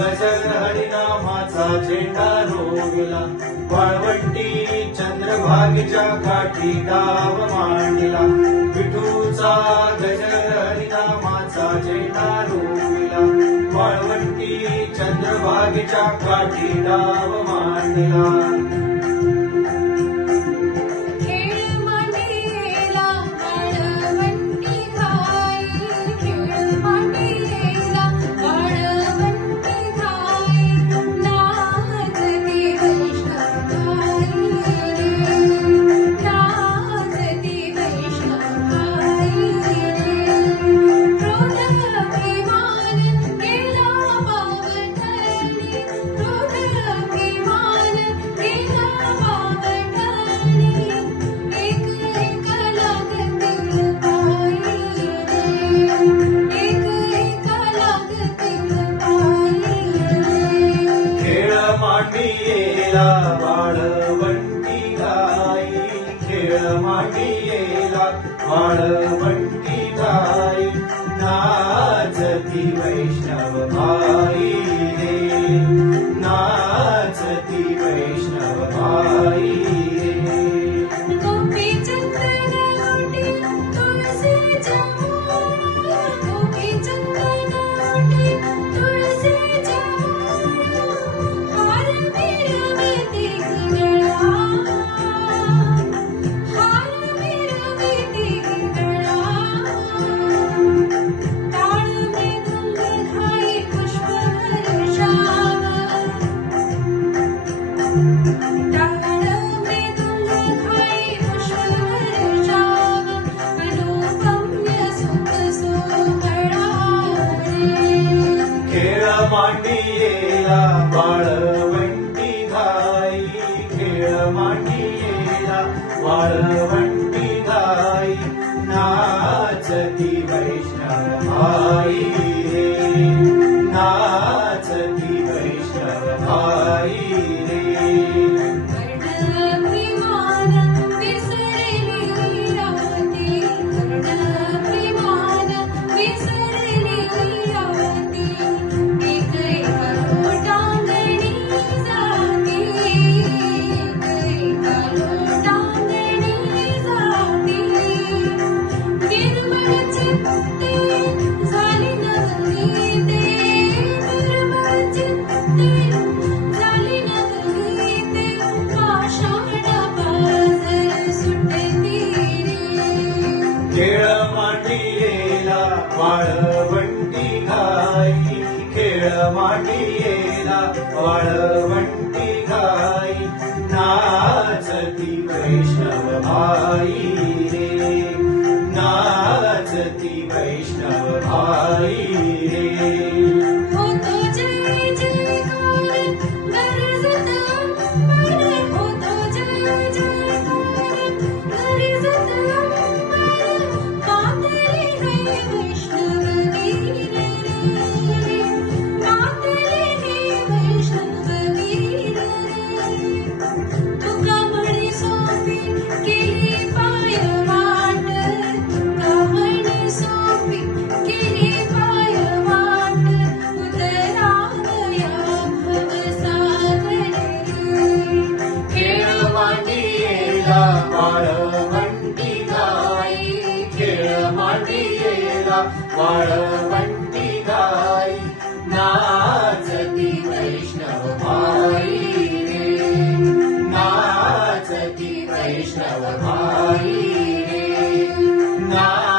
गजर हरिनामाचा झेंडा रोविला, वाळवंटी चंद्रभागेच्या काठी डाव मांडला. विठूचा गजर हरिनामाचा झेंडा रोविला, वाळवंटी चंद्रभागेच्या काठी डाव मांडला. मांडियेला वाळवंटी गाई, खेळ मांडियेला वाळवंटी गाई, नाचती वैष्णव बाई रे, नाचती वैष्णव बाई रे. मांडियेला वाळवंटी गाई, खेळ मांडियेला वाळवंटी गाई, नाचती वैष्णव बाई रे, नाचती वैष्णव बाई रे. खेळ मांडियेला वाळवंटी गाई, खेळ मांडियेला वाळवंटी गाई, नाचती वैष्णव बाई रे, नाचती वैष्णव बाई रे. वाळवंटी गाई, खेळ मांडियेला वाळवंटी गाई, नाचती वैष्णव बाई रे, नाचती वैष्णव बाई रे.